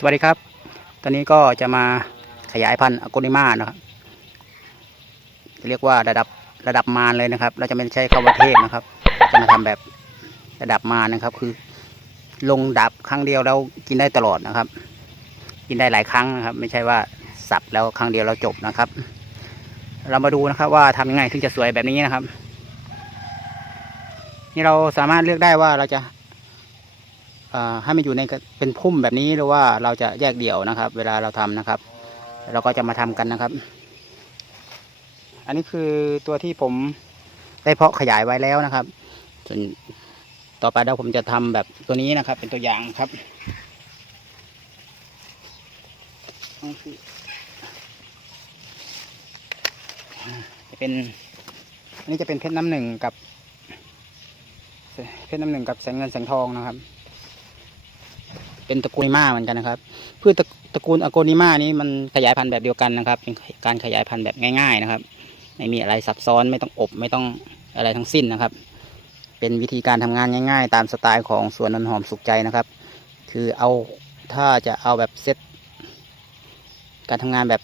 สวัสดีครับ ตอนนี้ก็จะมาขยายพันธุ์อโกนิมานะครับจะเรียกว่าระดับระดับมารเลยนะครับ เราจะไม่ใช้คำว่าเทพนะครับ จะมาทำแบบระดับมารนะครับ คือ ลงดับครั้งเดียวแล้วกินได้ตลอดนะครับ กินได้หลายครั้งนะครับ ไม่ใช่ว่าสับแล้วครั้งเดียวเราจบนะครับ เรามาดูนะครับว่าทำยังไงถึงจะสวยแบบนี้นะครับ นี่เราสามารถเลือกได้ว่าเราจะ ให้มันอยู่ในเป็นพุ่มแบบนี้หรือว่าเราจะแยกเดี่ยวนะครับ เวลาเราทำนะครับ เราก็จะมาทำกันนะครับ อันนี้คือตัวที่ผมได้เพาะขยายไว้แล้วนะครับส่วนต่อไปแล้วผมจะทำแบบตัวนี้นะครับ เป็นตัวอย่างครับจะเป็นอันนี้จะเป็นเพชรน้ำหนึ่งกับเพชรน้ำหนึ่งกับแสงเงินแสงทองนะครับ เป็นตระกูลนิมาเหมือนกันนะครับพืชตระกูลอโกนิมานี้มันขยายพันธุ์แบบเดียวกันนะครับ เป็นการขยายพันธุ์แบบง่าย ๆนะครับ ไม่มีอะไรซับซ้อนไม่ต้องอบไม่ต้องอะไรทั้งสิ้นนะครับ เป็นวิธีการทำงานง่าย ๆ ตามสไตล์ของสวนนนหอมสุขใจนะครับ คือเอาถ้าจะเอาแบบเซตการทำงานแบบ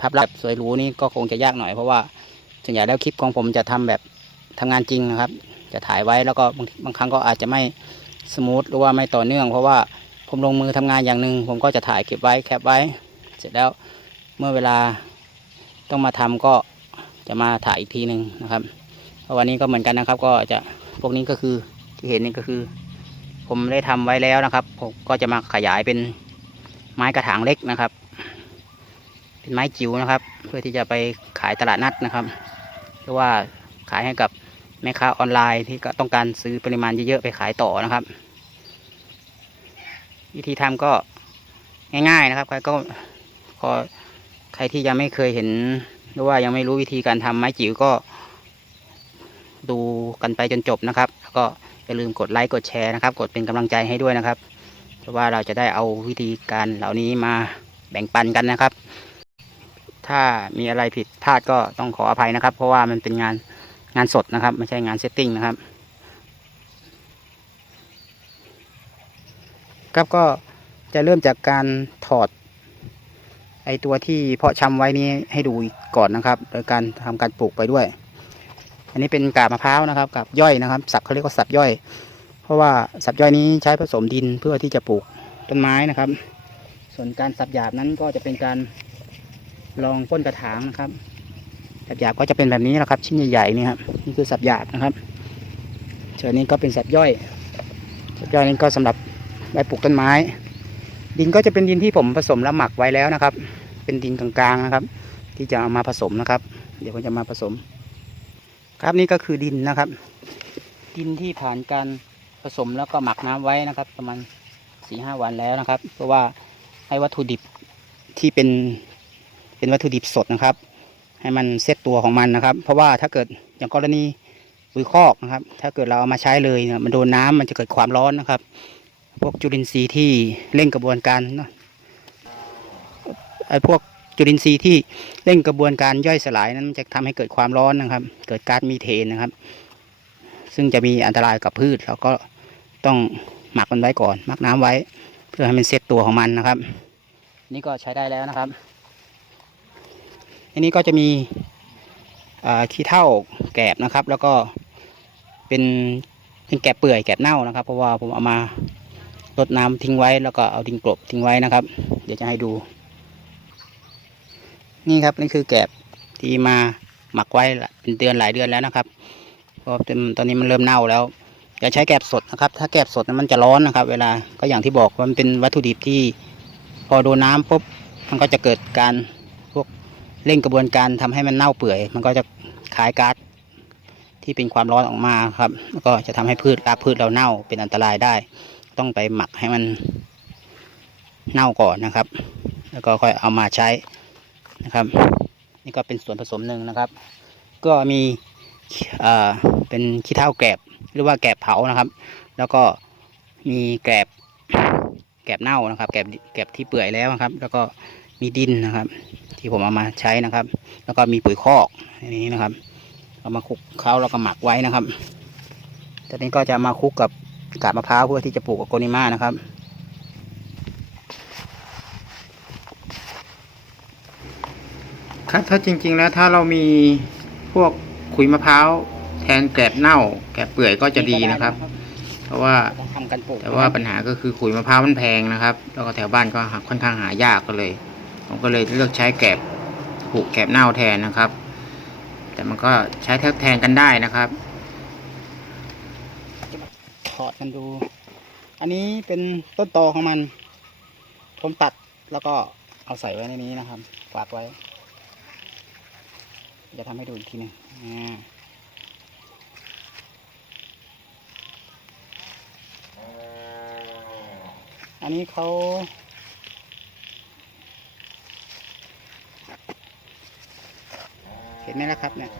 ภาพลักษณ์สวยหรูนี่ก็คงจะยากหน่อยเพราะว่าส่วนใหญ่แล้วคลิปของผมจะทำแบบทำงานจริงนะครับ จะถ่ายไว้แล้วก็บางบางครั้งก็อาจจะไม่ สมูทหรือว่าไม่ต่อเนื่อง เพราะว่าผมลงมือทำงานอย่างหนึ่งผมก็จะถ่ายเก็บไว้แคปไว้ เสร็จแล้วเมื่อเวลาต้องมาทำก็จะมาถ่ายอีกทีหนึ่งนะครับเพราะวันนี้ก็เหมือนกันนะครับ ก็จะพวกนี้ก็คือที่เห็นนี่ก็คือ ผมได้ทำไว้แล้วนะครับผมก็จะมาขยายเป็นไม้กระถางเล็กนะครับ เป็นไม้จิ๋วนะครับ เพื่อที่จะไปขายตลาดนัดนะครับ หรือว่าขายให้กับ แม่ค้าออนไลน์ที่ก็ต้องการซื้อปริมาณเยอะๆไปขายต่อนะครับ วิธีทำก็ง่ายๆนะครับ ใครก็ขอใครที่ยังไม่เคยเห็น หรือว่ายังไม่รู้วิธีการทำไม้จิ๋วก็ ดูกันไปจนจบนะครับ แล้วก็อย่าลืมกดไลค์กดแชร์นะครับ กดเป็นกำลังใจให้ด้วยนะครับเพราะว่าเราจะได้เอาวิธีการเหล่านี้มาแบ่งปันกันนะครับ ถ้ามีอะไรผิดพลาดก็ต้องขออภัยนะครับ เพราะว่ามันเป็นงาน งานสดนะครับ ไม่ใช่งานเซตติ้งนะครับ ครับก็จะเริ่มจากการถอด ไอตัวที่เพาะชำไว้นี้ให้ดูก่อนนะครับ โดยการทำการปลูกไปด้วย อันนี้เป็นกาบมะพร้าวนะครับกาบย่อยนะครับ สับเขาเรียกว่าสับย่อย เพราะว่าสับย่อยนี้ใช้ผสมดินเพื่อที่จะปลูกต้นไม้นะครับ ส่วนการสับหยาบนั้นก็จะเป็นการลองก้นกระถางนะครับ สับหยาบก็จะเป็นแบบนี้แหละครับ ชิ้นใหญ่ๆนี่ครับนี่คือสับหยาบนะครับส่วนนี้ก็เป็นสับย่อย สับย่อยนี้ก็สำหรับไว้ปลูกต้นไม้ ดินก็จะเป็นดินที่ผมผสมแล้วหมักไว้แล้วนะครับ เป็นดินกลางๆนะครับ ที่จะเอามาผสมนะครับ เดี๋ยวผมจะมาผสม ครับนี่ก็คือดินนะครับ ดินที่ผ่านการผสมแล้วก็หมักน้ำไว้นะครับ ประมาณสี่ห้าวันแล้วนะครับ เพราะว่าให้วัตถุดิบที่เป็นเป็นวัตถุดิบสดนะครับ ให้มันเซตตัวของมันนะครับ เพราะว่าถ้าเกิดอย่างกรณีปุ๋ยคอกนะครับ ถ้าเกิดเราเอามาใช้เลยเนี่ยมันโดนน้ำมันจะเกิดความร้อนนะครับ พวกจุลินทรีย์ที่เร่งกระบวนการไอ้พวกจุลินทรีย์ที่เร่งกระบวนการย่อยสลายนั้นมันจะทำให้เกิดความร้อนนะครับ เกิดก๊าซมีเทนนะครับ ซึ่งจะมีอันตรายกับพืชเราก็ต้องหมักมันไว้ก่อนหมักน้ำไว้ เพื่อให้มันเซตตัวของมันนะครับ นี่ก็ใช้ได้แล้วนะครับ อันนี้ก็จะมีขี้เท่าแกบนะครับ แล้วก็เป็นเป็นแกบเปื่อยแกบเน่านะครับ เพราะว่าผมเอามารดน้ำทิ้งไว้แล้วก็เอาดินกลบทิ้งไว้นะครับ เดี๋ยวจะให้ดู นี่ครับนี่คือแกบที่มาหมักไว้เป็นเดือนหลายเดือนแล้วนะครับเพราะตอนนี้มันเริ่มเน่าแล้วอย่าใช้แกบสดนะครับ ถ้าแกบสดนั้นมันจะร้อนนะครับ เวลาก็อย่างที่บอกมันเป็นวัตถุดิบที่พอโดนน้ำปุ๊บมันก็จะเกิดการ เร่งกระบวนการทำให้มันเน่าเปื่อย มันก็จะขายก๊าซที่เป็นความร้อนออกมาครับแล้วก็จะทำให้พืชรากพืชเราเน่าเป็นอันตรายได้ ต้องไปหมักให้มันเน่าก่อนนะครับ แล้วก็ค่อยเอามาใช้นะครับ นี่ก็เป็นส่วนผสมหนึ่งนะครับ ก็มีเอ่อเป็นขี้เถ้าแกบหรือว่าแกบเผานะครับ แล้วก็มีแกบแกบเน่านะครับ แกบแกบที่เปื่อยแล้วครับ แล้วก็มีดินนะครับ ที่ผมเอามาใช้นะครับ แล้วก็มีปุ๋ยคอกอันนี้นะครับ เอามาคลุกเคล้าแล้วก็หมักไว้นะครับตอนนี้ก็จะมาคลุกกับกาบมะพร้าวเพื่อที่จะปลูกกัโกนิมานะครับครับถ้าจริง ๆ แล้วถ้าเรามีพวกขุยมะพร้าวแทนแกลบเน่า แกลบเปื่อยก็จะดีนะครับ เพราะว่าแต่ว่าปัญหาก็คือขุยมะพร้าวมันแพงนะครับ แล้วก็แถวบ้านก็ค่อนข้างหายากก็เลย ผมก็เลยเลือกใช้แกลบปลูกแกลบเน่าแทนนะครับ แต่มันก็ใช้แทบแทนกันได้นะครับถอดกันดู อันนี้เป็นต้นตอของมัน ผมตัดแล้วก็เอาใส่ไว้ในนี้นะครับฝากไว้ จะทำให้ดูอีกทีหนึงอ่าอันนี้เขา เห็นไหมล่ะครับเนี่ย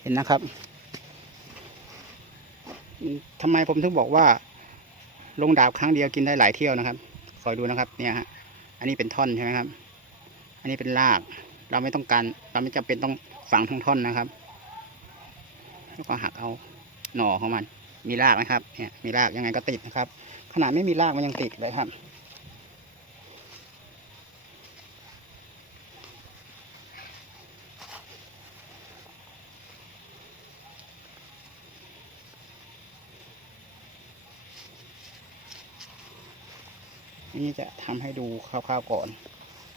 เห็นนะครับอืมทำไมผมถึงบอกว่า ลงดาบครั้งเดียวกินได้หลายเที่ยวนะครับ คอยดูนะครับ เนี่ยฮะ อันนี้เป็นท่อนใช่ไหมครับ อันนี้เป็นราก เราไม่ต้องการ เราไม่จำเป็นต้องฝังทั้งท่อนนะครับ แล้วก็หักเอาหน่อของมัน มีรากไหมครับ เนี่ย มีรากยังไงก็ติดนะครับ ขนาดไม่มีรากมันยังติดเลยครับ นี่จะทำให้ดูคร่าวๆก่อน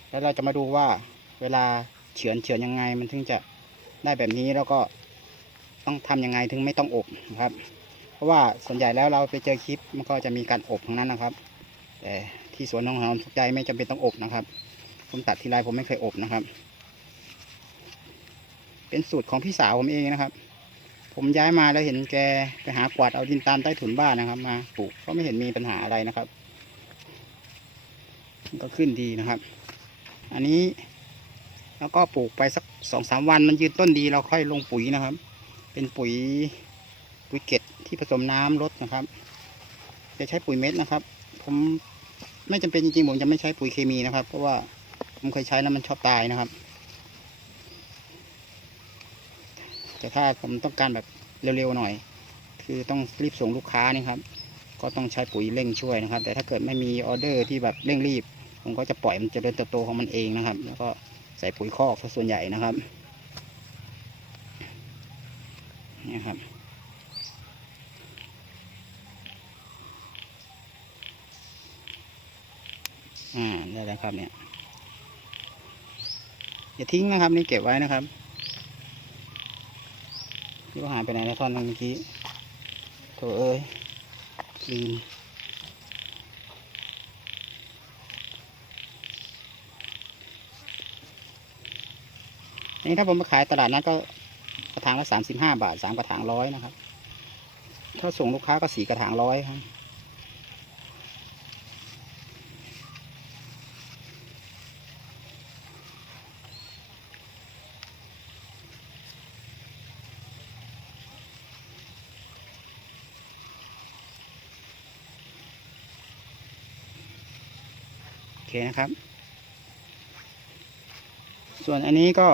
แล้วเราจะมาดูว่าเวลาเฉือนเฉือนยังไงมันถึงจะได้แบบนี้แล้วก็ต้องทำยังไงถึงไม่ต้องอบนะครับ เพราะว่าส่วนใหญ่แล้วเราไปเจอคลิปมันก็จะมีการอบทั้งนั้นนะครับ แต่ที่สวนของเราสุขใจไม่จำเป็นต้องอบนะครับ ผมตัดทีไรผมไม่เคยอบนะครับ เป็นสูตรของพี่สาวผมเองนะครับ ผมย้ายมาแล้วเห็นแกไปหากวาดเอาดินตามใต้ถุนบ้านนะครับ มาปลูกก็ไม่เห็นมีปัญหาอะไรนะครับ ก็ขึ้นดีนะครับ อันนี้แล้วก็ปลูกไปสักสองสามวันมันยืนต้นดีเราค่อยลงปุ๋ยนะครับ เป็นปุ๋ยปุ๋ยเกล็ดที่ผสมน้ำลดนะครับจะใช้ปุ๋ยเม็ดนะครับ ผมไม่จำเป็นจริงๆผมจะไม่ใช้ปุ๋ยเคมีนะครับ เพราะว่าผมเคยใช้แล้วมันชอบตายนะครับ แต่ถ้าผมต้องการแบบเร็วๆหน่อย คือต้องรีบส่งลูกค้านี่ครับ ก็ต้องใช้ปุ๋ยเร่งช่วยนะครับ แต่ถ้าเกิดไม่มีออเดอร์ที่แบบเร่งรีบ ผมก็จะปล่อยมันเจะเดินเติบโตของมันเองนะครับ แล้วก็ใส่ปุ๋ยคอกซะส่วนใหญ่นะครับนี่ครับอ่าได้แล้วครับเนี่ยอย่าทิ้งนะครับ นี่เก็บไว้นะครับนี่ก็หายไปไหนแล้วท่อนเมื่อกี้โถเอ้ยลืม นี้ถ้าผมมาขายตลาดนั้นก็กระถางละสามสิบห้าบาทสามกระถางร้อยนะครับ ถ้าส่งลูกค้าก็สี่กระถางร้อยครับ โอเคนะครับ ส่วนอันนี้ก็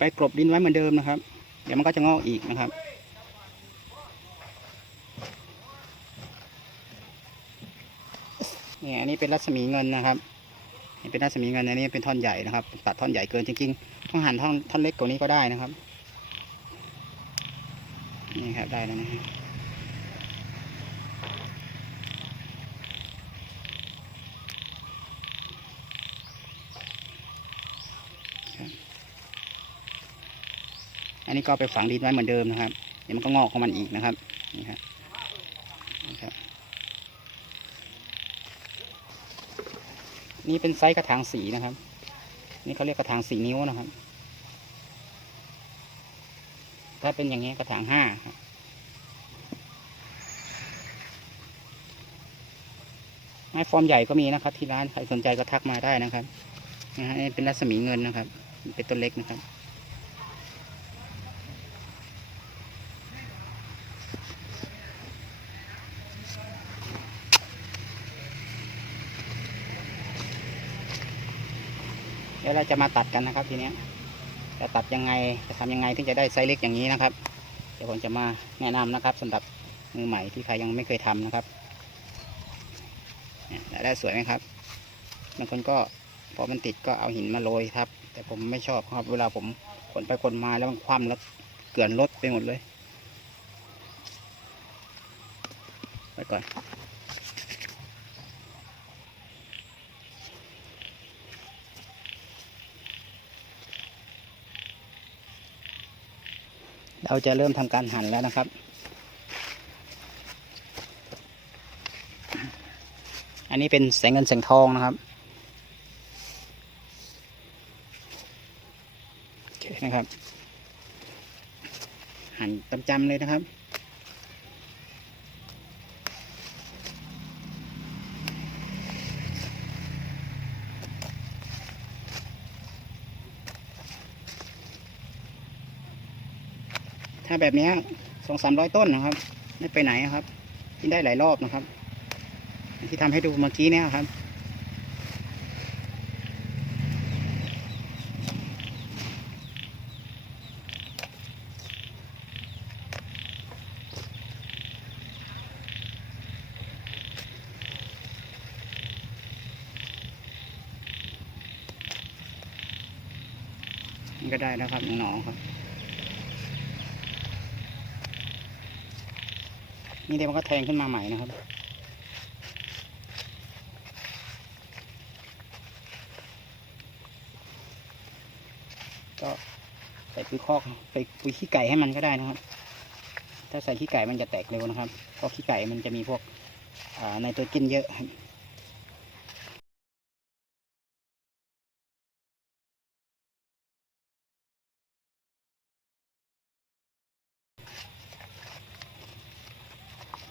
ไปกลบดินไว้เหมือนเดิมนะครับ เดี๋ยวมันก็จะงอกอีกนะครับนี่อันนี้เป็นรัศมีเงินนะครับนี่เป็นรัศมีเงินอันนี้เป็นท่อนใหญ่นะครับ ตัดท่อนใหญ่เกินจริงๆต้องหั่นท่อนท่อนเล็กกว่านี้ก็ได้นะครับ นี่ครับได้แล้วนะครับ อันนี้ก็ไปฝังดินไว้เหมือนเดิมนะครับ เดี๋ยวมันก็งอกของมันอีกนะครับ นี่ครับนี่เป็นไซส์กระถางสีนะครับ นี่เขาเรียกกระถางสีนิ้วนะครับ ถ้าเป็นอย่างนี้กระถางห้าครับไม้ฟอร์มใหญ่ก็มีนะครับ ที่ร้านใครสนใจก็ทักมาได้นะครับนะฮะนี่เป็นรัศมีเงินนะครับ เป็นต้นเล็กนะครับ เดี๋ยวเรา จะมาตัดกันนะครับ ทีนี้จะตัดยังไงจะทำยังไงถึงจะได้ไซส์เล็กอย่างนี้นะครับ เดี๋ยวผมจะมาแนะนำนะครับสำหรับมือใหม่ที่ใครยังไม่เคยทำนะครับได้สวยไหมครับบางคนก็พอมันติดก็เอาหินมาโรยทับ แต่ผมไม่ชอบครับ เวลาผมขนไปขนมาแล้วมันคว่ำแล้วเกลื่อนรถไปหมดเลยไปก่อน เราจะเริ่มทำการหั่นแล้วนะครับ อันนี้เป็นแสงเงินแสงทองนะครับโอเคนะครับ หั่นจำๆเลยนะครับ ถ้าแบบนี้สองสามร้อยต้นนะครับ ไม่ไปไหนครับ กินได้หลายรอบนะครับ ที่ทำให้ดูเมื่อกี้เนี่ยครับก็ได้แล้วครับหนองๆครับ นี่เดี๋ยวมันก็แทงขึ้นมาใหม่นะครับ ก็ใส่ปุ๋ยคอกใส่ปุ๋ยขี้ไก่ให้มันก็ได้นะครับ ถ้าใส่ขี้ไก่มันจะแตกเร็วนะครับ เพราะขี้ไก่มันจะมีพวกอ่าไนโตรเจนเยอะครับ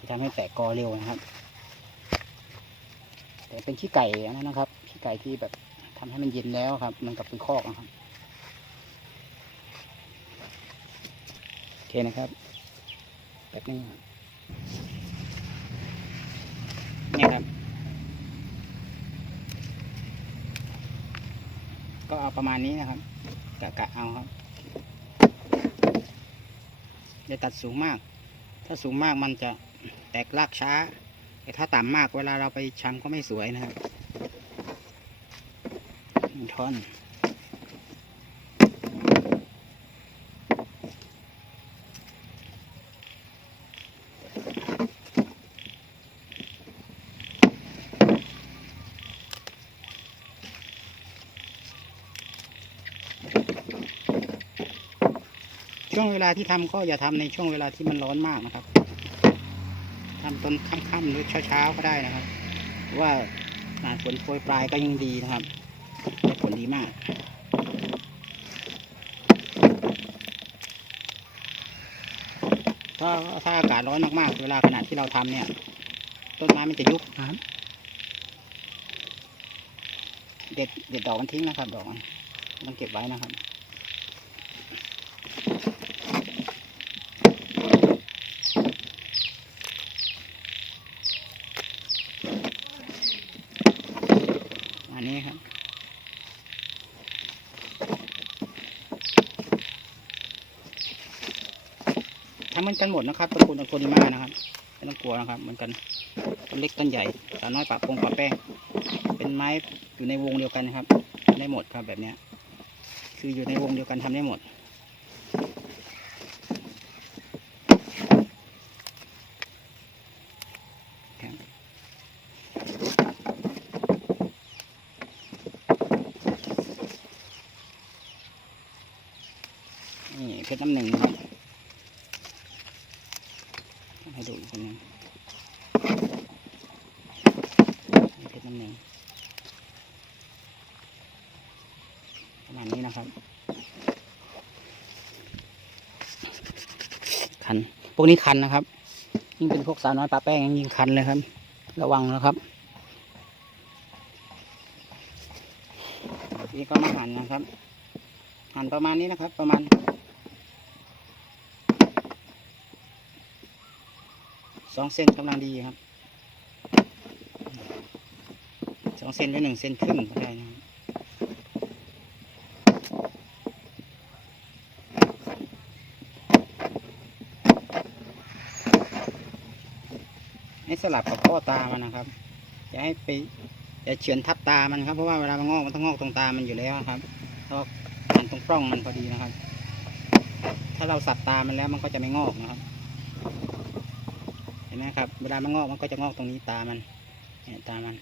ที่ทำ ให้แตกกอเร็วนะครับ แต่เป็นขี้ไก่นนั้นะครับขี้ไก่ที่แบบทำให้มันเย็นแล้วครับ มันกับปุ๋ยคอกนะครับโอเคนะครับแบบนี้เนี่ยครับ ก็เอาประมาณนี้นะครับกะกะเอาครับอย่าตัดสูงมาก ถ้าสูงมากมันจะ แตกรากช้า แต่ถ้าต่ำมากเวลาเราไปชำก็ไม่สวยนะครับท่อนช่วงเวลาที่ทำก็อย่าทำในช่วงเวลาที่มันร้อนมากนะครับ ทำตอนค่ำๆหรือเช้าๆก็ได้นะครับ ว่าหนาฝนโปรยปลายก็ยังดีนะครับได้ผลดีมากถ้าถ้าอากาศร้อนมากๆ เวลาขณะที่เราทำเนี่ย ต้นไม้มันจะยุบนะครับเด็ดเด็ดดอกมันทิ้งนะครับ ดอกมันต้องเก็บไว้นะครับ อันนี้ครับ ทำเห มือนกันหมดนะครับตระกูลอัลโคนิมานะครับไม่ต้องกลัวนะครับเหมือนกันต้นเล็กต้นใหญ่ตาน้อยปะปงปะแป้ง เป็นไม้อยู่ในวงเดียวกันนะครับทำได้หมดครับแบบนี้คืออยู่ในวงเดียวกันทำได้หมด นี่เพชรน้ำหนึ่งนะครับให้ดูอีกคนหนึงนี่เพชรน้ำหนึ่งประมาณนี้นะครับ คัน พวกนี้คันนะครับ ยิ่งเป็นพวกสาวน้อยปลาแป้งยิ่งคันเลยครับ ระวังนะครับ นี่ก็มาหั่นนะครับ หั่นประมาณนี้นะครับ ประมาณสองเซนกำลังดีครับสองเซนหรือหนึ่งเซนครึ่งก็ได้นะครับ สลับกับข้อตามันนะครับอย่าให้ไปอย่าเฉือนทับตามันครับ เพราะว่าเวลามันงอกมันต้องงอกตรงตามันอยู่แล้วครับแล้วก็มันตรงปล้องมันพอดีนะครับ ถ้าเราสับตามันแล้วมันก็จะไม่งอกนะครับ เห็นไหมครับ เวลามันงอกมันก็จะงอกตรงนี้ตามันเนี่ยตามัน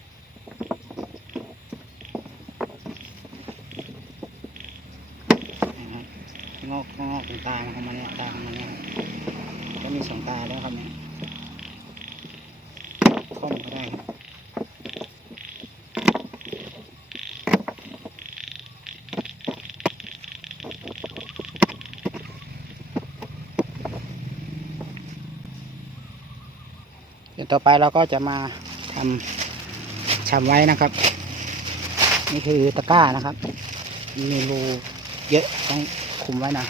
งอกงอกตรงตามันของมันเนี่ยตาของมันเนี่ยก็มีสองตาแล้วครับเนี่ยค่อมก็ได้ครับ เดี๋ยว ต่อไปเราก็จะมาทำชำไว้นะครับ นี่คือตะกร้านะครับ มีรูเยอะต้องคุมไว้นะ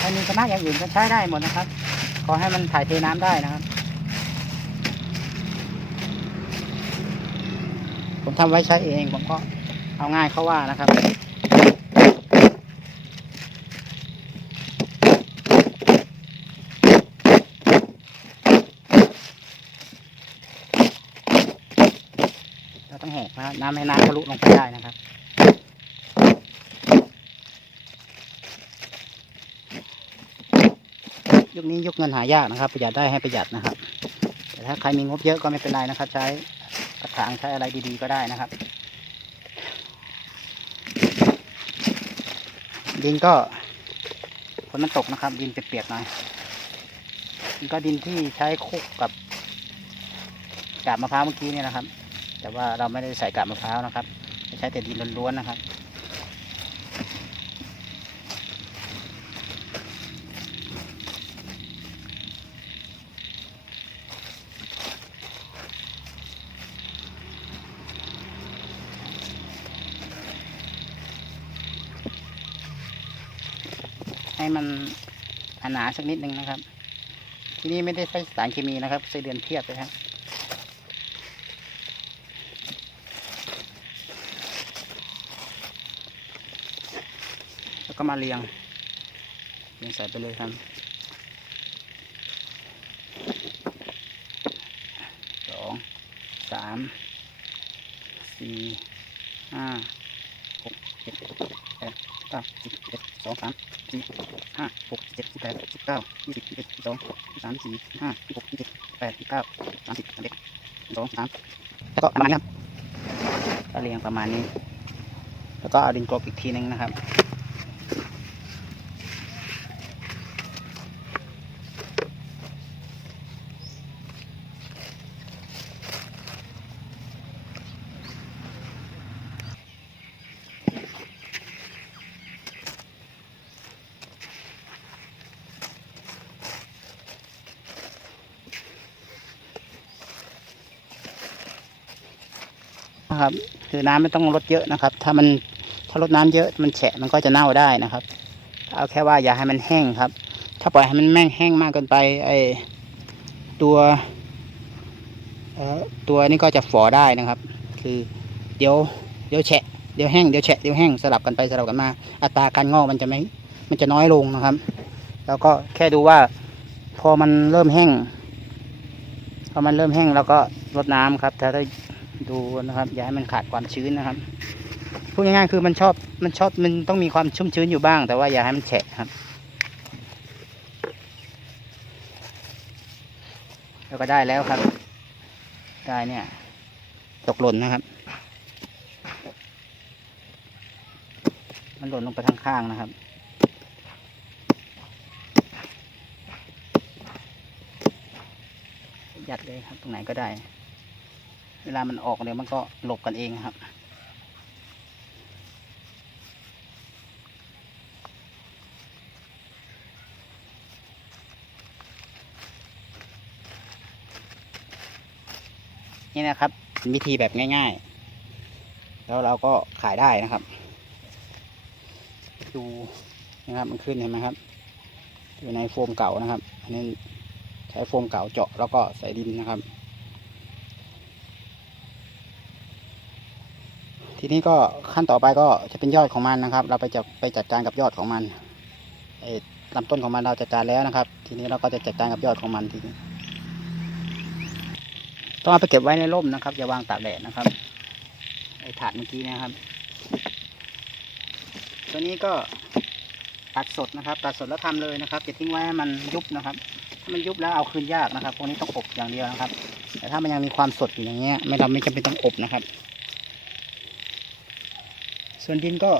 ถ้ามีคณะอย่างอื่นก็ใช้ได้หมดนะครับ ขอให้มันถ่ายเทน้ำได้นะครับ ผมทำไว้ใช้เองผมก็เอาง่ายเข้าว่านะครับ เราต้อง แหกนะครับน้ำให้น้ำทะลุลงไปได้นะครับ ยุคนี้ยุคเงินหายากนะครับ ประหยัดได้ให้ประหยัดนะครับ แต่ถ้าใครมีงบเยอะก็ไม่เป็นไรนะครับ ใช้กระถางใช้อะไรดีๆก็ได้นะครับดินก็ฝนมันตกนะครับ ดินเปียกๆหน่อยก็ดินที่ใช้คุกกับกาบมะพร้าวเมื่อกี้เนี่ยนะครับ แต่ว่าเราไม่ได้ใส่กาบมะพร้าวนะครับใช้แต่ดินล้วนๆนะครับให้มันหนาสักนิดนึงนะครับ ที่นี่ไม่ได้ใช้สารเคมีนะครับใส่เดือนเทียบเลยครับ แล้ว ก็มาเรียงเรียงใส่ไปเลยครับสองสามสี่ห้าหกเจ็ดแปดเก้าสิบเอ็ดสองสามสี่ห้าหกเจ็ดสิบแปดสิบเก้ายี่สิบเอ็ดสองสามสี่ห้าหกเจ็ดแปดสิบเก้าสามสิบสามเอ็ดสองสามแล้วก็ประมาณนี้ครับก็เรียงประมาณนี้ แล้วก็เอาดินกลบอีกทีนึงนะครับ นะครับ คือน้ำไม่ต้องลดเยอะนะครับ ถ้ามันถ้าลดน้ำเยอะมันแฉะมันก็จะเน่าได้นะครับ เอาแค่ว่าอย่าให้มันแห้งครับ ถ้าปล่อยให้มันแม่งแห้งมากเกินไปไอตัวเอ่อตัวนี้ก็จะฝ่อได้นะครับ คือเดี๋ยวเดี๋ยวแฉะเดี๋ยวแห้งเดี๋ยวแฉะเดี๋ยวแห้งสลับกันไปสลับกันมา อัตราการงอกมันจะไม่มันจะน้อยลงนะครับ แล้วก็แค่ดูว่า พอมันเริ่มแห้งพอมันเริ่มแห้งแล้วก็ลดน้ำครับถ้าไดูนะครับ อย่าให้มันขาดความชื้นนะครับพูดง่ายๆคือมันชอบมันชอบมันต้องมีความชุ่มชื้นอยู่บ้าง แต่ว่าอย่าให้มันแฉะครับ แล้วก็ได้แล้วครับ ได้เนี่ย ตกหล่นนะครับ มันหล่นลงไปข้างๆนะครับยัดเลยครับตรงไหนก็ได้ เวลามันออกเดี๋ยวมันก็หลบกันเองครับ นี่นะครับวิธีแบบง่ายๆ แล้วเราก็ขายได้นะครับ ดูนะครับมันขึ้นเห็นไหมครับ อยู่ในโฟมเก่านะครับอันนี้ใช้โฟมเก่าเจาะแล้วก็ใส่ดินนะครับ ทีนี้ก็ขั้นต่อไปก็จะเป็นยอดของมันนะครับ เราไปจะไปจัดการกับยอดของมันไอ้ลำต้นของมันเราจัดการแล้วนะครับ ทีนี้เราก็จะจัดการกับยอดของมันทีนี้ต้องเอาไปเก็บไว้ในร่มนะครับอย่าวางตากแดดนะครับไอ้ถาดเมื่อกี้นะครับ ตัวนี้ก็ตัดสดนะครับ ตัดสดแล้วทำเลยนะครับจะทิ้งไว้ให้มันยุบนะครับ ถ้ามันยุบแล้วเอาคืนยากนะครับพวกนี้ต้องอบอย่างเดียวนะครับ แต่ถ้ามันยังมีความสดอยู่อย่างเงี้ย ไม่เราไม่จำเป็นต้องอบนะครับ ส่วนดินก็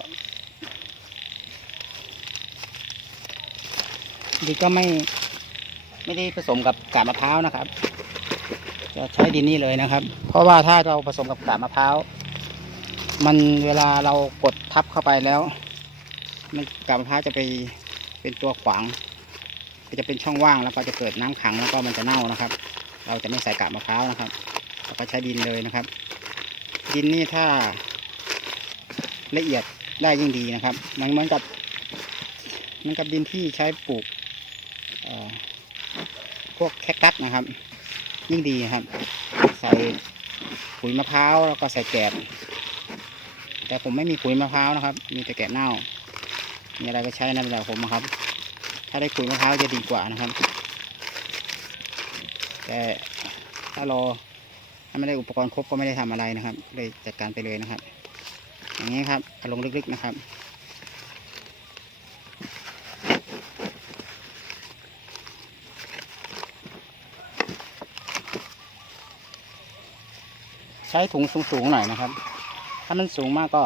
ดินก็ไม่ไม่ได้ผสมกับกาบมะพร้าวนะครับ จะใช้ดินนี่เลยนะครับ เพราะว่าถ้าเราผสมกับกาบมะพร้าวมันเวลาเรากดทับเข้าไปแล้ว มันกาบมะพร้าวจะไปเป็นตัวขวางก็จะเป็นช่องว่างแล้วก็จะเกิดน้ำขังแล้วก็มันจะเน่านะครับ เราจะไม่ใส่กาบมะพร้าวนะครับเราก็ใช้ดินเลยนะครับ ดินนี่ถ้า ละเอียดได้ยิ่งดีนะครับ มันเหมือนกับเหมือนกับดินที่ใช้ปลูกพวกแคคตัสนะครับ ยิ่งดีครับ ใส่ปุ๋ยมะพร้าวแล้วก็ใส่แกบแต่ผมไม่มีปุ๋ยมะพร้าวนะครับ มีแต่แกบเน่า มีอะไรก็ใช้นั่นแหละผมนะครับ ถ้าได้ปุ๋ยมะพร้าวจะดีกว่านะครับ แต่ถ้ารอถ้าไม่ได้อุปกรณ์ครบก็ไม่ได้ทำอะไรนะครับเลยจัดการไปเลยนะครับ อย่างนี้ครับเอาลงลึกๆนะครับ ใช้ถุงสูงๆหน่อยนะครับ ถ้ามันสูงมากก็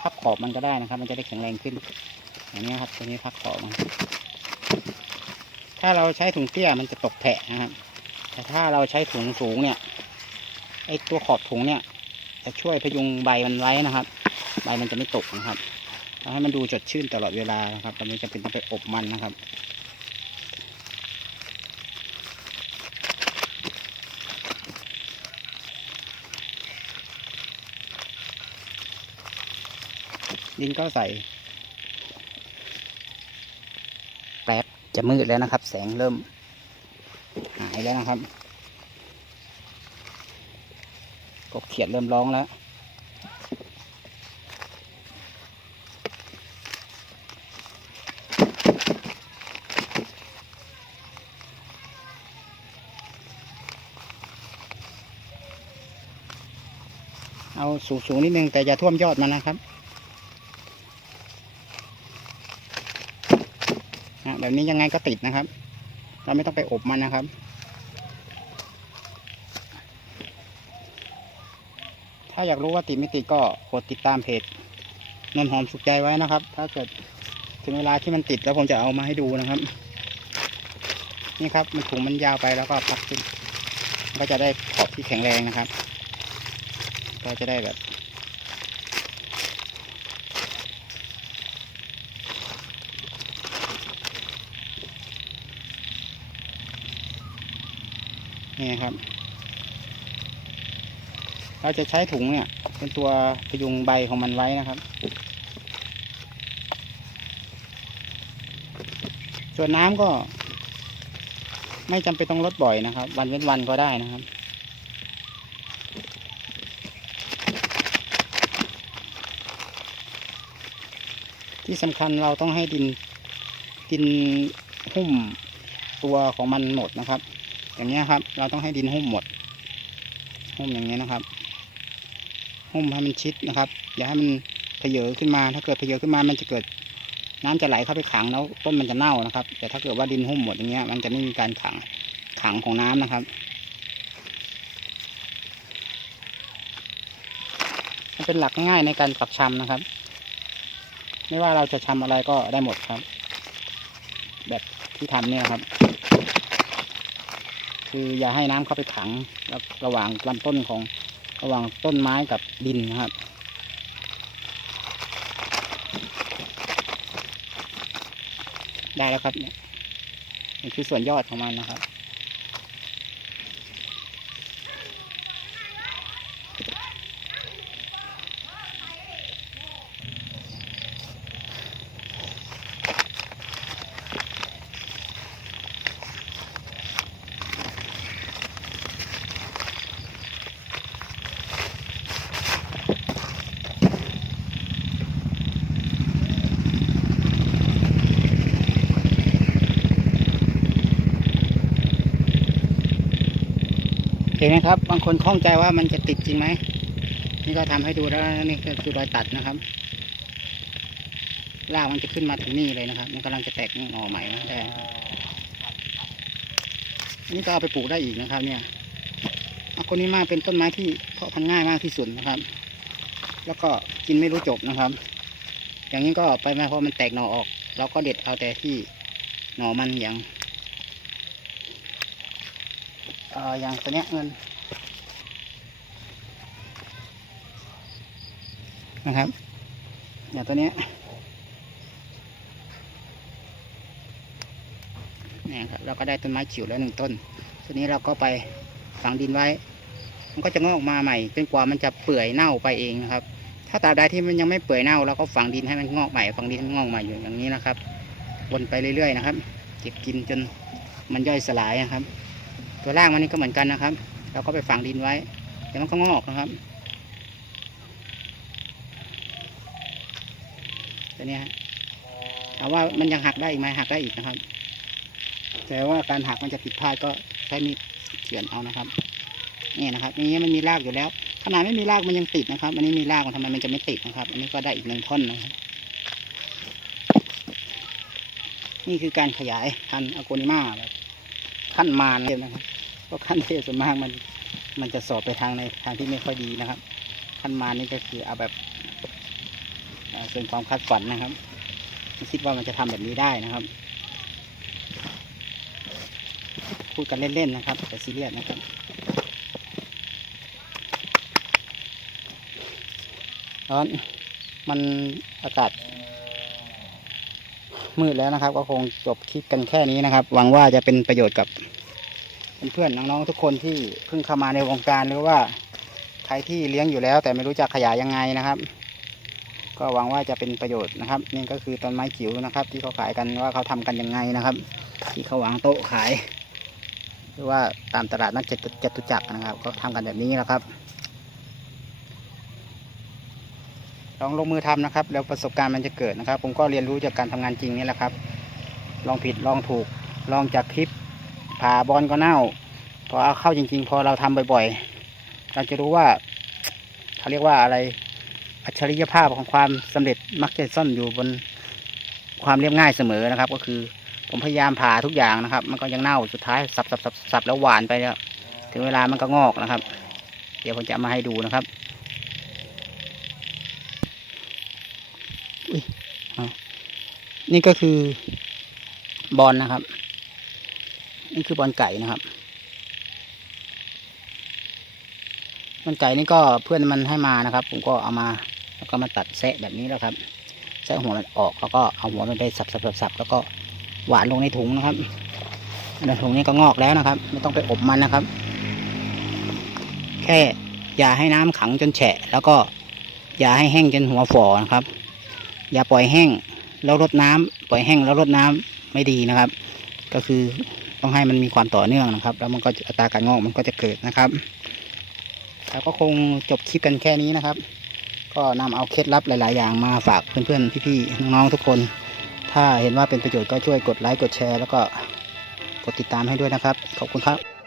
พับขอบมันก็ได้นะครับ มันจะได้แข็งแรงขึ้น อย่างนี้ครับตัวนี้พับขอบมัน ถ้าเราใช้ถุงเตี้ยมันจะตกแผะนะครับ แต่ถ้าเราใช้ถุงสูงเนี่ยไอตัวขอบถุงเนี่ยจะช่วยพยุงใบมันไว้นะครับ ใบมันจะไม่ตกนะครับทำให้มันดูสดชื่นตลอดเวลานะครับตอนนี้จะเป็นต้องไปอบมันนะครับ ดินก็ใส่แป๊บจะมืดแล้วนะครับ แสงเริ่ม หายแล้วนะครับกบเขียดเริ่มร้องแล้ว เอาสูงๆนิดนึงแต่อย่าท่วมยอดมันนะครับแบบนี้ยังไงก็ติดนะครับ เราไม่ต้องไปอบมันนะครับ ถ้าอยากรู้ว่าติดไม่ติดก็กดติดตามเพจนนหอมสุขใจไว้นะครับ ถ้าเกิดถึงเวลาที่มันติดแล้วผมจะเอามาให้ดูนะครับ นี่ครับมันถุงมันยาวไปแล้วก็พับขึ้นก็จะได้ขอบที่แข็งแรงนะครับ ก็จะได้แบบ นี่ครับ เราจะใช้ถุงเนี่ย เป็นตัวพยุงใบของมันไว้นะครับส่วนน้ำก็ไม่จำเป็นต้องลดบ่อยนะครับ วันเว้นวันก็ได้นะครับ ที่สำคัญเราต้องให้ดินดินหุ้มตัวของมันหมดนะครับ อย่างนี้ครับ เราต้องให้ดินหุ้มหมด หุ้มอย่างนี้นะครับ หุ้มให้มันชิดนะครับอย่าให้มันเพเยอขึ้นมา ถ้าเกิดเพเยอขึ้นมามันจะเกิดน้ำจะไหลเข้าไปขังแล้วต้นมันจะเน่านะครับ แต่ถ้าเกิดว่าดินหุ้มหมดอย่างเงี้ย มันจะไม่มีการขังขังของน้ำนะครับ มันเป็นหลักง่ายในการปักชำนะครับ ไม่ว่าเราจะชำอะไรก็ได้หมดครับ แบบที่ทำเนี่ยครับ คืออย่าให้น้ำเข้าไปขังแล้วระหว่างลำต้นของระหว่างต้นไม้กับดินนะครับได้แล้วครับนี่คือส่วนยอดของมันนะครับ นไหมครับ บางคนข้องใจว่ามันจะติดจริงไหม นี่ก็ทำให้ดูแล้วนี่ก็คือรอยตัดนะครับรากมันจะขึ้นมาถึงนี่เลยนะครับ มันกำลังจะแตกหน่อใหม่นะแต่นี่ก็เอาไปปลูกได้อีกนะครับ เนี่ยอาโกนิมากเป็นต้นไม้ที่เพาะพันธุ์ง่ายมากที่สุดนะครับ แล้วก็กินไม่รู้จบนะครับ อย่างนี้ก็ไปมาพอมันแตกหน่อออก เราก็เด็ดเอาแต่ที่หน่อมันอย่างเอย่างตัวเนี้ยเงินนะครับอย่างตัวเนี้ยเนี่ยครับเราก็ได้ต้นไม้ฉิวแล้วหนึ่งต้นทีนี้เราก็ไปฝังดินไว้ มันก็จะงอกมาใหม่จนกว่ามันจะเปื่อยเน่าไปเองนะครับ ถ้าตราบใดที่มันยังไม่เปื่อยเน่าเราก็ฝังดินให้มันงอกใหม่ฝังดินให้มันงอกใหม่อยู่อย่างนี้นะครับ วนไปเรื่อยๆนะครับ เก็บกินจนมันย่อยสลายนะครับ ตัวล่างมันนี่ก็เหมือนกันนะครับ เราก็ไปฝังดินไว้ เดี๋ยวมันก็งอกนะครับ ตัวนี้ถามว่ามันยังหักได้อีกไหมหักได้อีกนะครับ แต่ว่าการหักมันจะผิดพลาดก็ใช้มีดเฉือนเอานะครับนี่นะครับอย่างนี้มันมีรากอยู่แล้วขนาดไม่มีรากมันยังติดนะครับ อันนี้มีรากมันทำไมมันจะไม่ติดนะครับ อันนี้ก็ได้อีกหนึ่งท่อนนะครับ นี่คือการขยายพันธุ์อะโกนิมาแบบขั้นมารเลยนะครับ เพราะขั้นเทพส่วนมากมันมันจะสอบไปทางในทางที่ไม่ค่อยดีนะครับขั้นมานี่ก็คือเอาแบบเอ่อเกินความคาดฝันนะครับไม่คิดว่ามันจะทำแบบนี้ได้นะครับ พูดกันเล่นๆนะครับ แต่ซีเรียสนะครับตอนมันอากาศมืดแล้วนะครับ ก็คงจบคลิปกันแค่นี้นะครับ หวังว่าจะเป็นประโยชน์กับ เพื่อนๆน้องๆทุกคนที่เพิ่งเข้ามาในวงการหรือว่าใครที่เลี้ยงอยู่แล้ว แต่ไม่รู้จะขยายยังไงนะครับ ก็หวังว่าจะเป็นประโยชน์นะครับ นี่ก็คือต้นไม้จิ๋วนะครับ ที่เขาขายกันว่าเขาทำกันยังไงนะครับ ที่เขาวางโต๊ะขาย หรือว่าตามตลาดนัดจตุจตุจักรนะครับก็ทำกันแบบนี้แหละครับลองลงมือทำนะครับ แล้วประสบการณ์มันจะเกิดนะครับ ผมก็เรียนรู้จากการทำงานจริงนี่แหละครับ ลองผิดลองถูกลองจากคลิป ผ่าบอลก็เน่า พอเอาเข้าจริง ๆ พอเราทำบ่อยๆ เราจะรู้ว่าเขาเรียกว่าอะไรอัจฉริยภาพของความสำเร็จมักจะซ่อนอยู่บนความเรียบง่ายเสมอนะครับ ก็คือผมพยายามผ่าทุกอย่างนะครับ มันก็ยังเน่าสุดท้ายสับสับสับสับแล้วหวานไปแล้วถึงเวลามันก็งอกนะครับ เดี๋ยวผมจะมาให้ดูนะครับนี่ก็คือบอลนะครับ นี่คือบอลไก่นะครับบอลไก่นี่ก็เพื่อนมันให้มานะครับ ผมก็เอามาแล้วก็มาตัดแซะแบบนี้แล้วครับแซะหัวมันออกแล้วก็เอาหัวมันไปสับสับสับสับแล้วก็หวานลงในถุงนะครับในถุงนี้ก็งอกแล้วนะครับ ไม่ต้องไปอบมันนะครับ แค่อย่าให้น้ำขังจนแฉะ แล้วก็อย่าให้แห้งจนหัวฝ่อนะครับ อย่าปล่อยแห้งแล้วรดน้ำปล่อยแห้งแล้วรดน้ำไม่ดีนะครับ ก็คือ ต้องให้มันมีความต่อเนื่องนะครับ แล้วมันก็อัตราการงอกมันก็จะเกิดนะครับแล้วก็คงจบคลิปกันแค่นี้นะครับ ก็นำเอาเคล็ดลับหลาย ๆ อย่างมาฝากเพื่อนๆพี่ๆน้องๆทุกคน ถ้าเห็นว่าเป็นประโยชน์ก็ช่วยกดไลค์กดแชร์ แล้วก็กดติดตามให้ด้วยนะครับ ขอบคุณครับ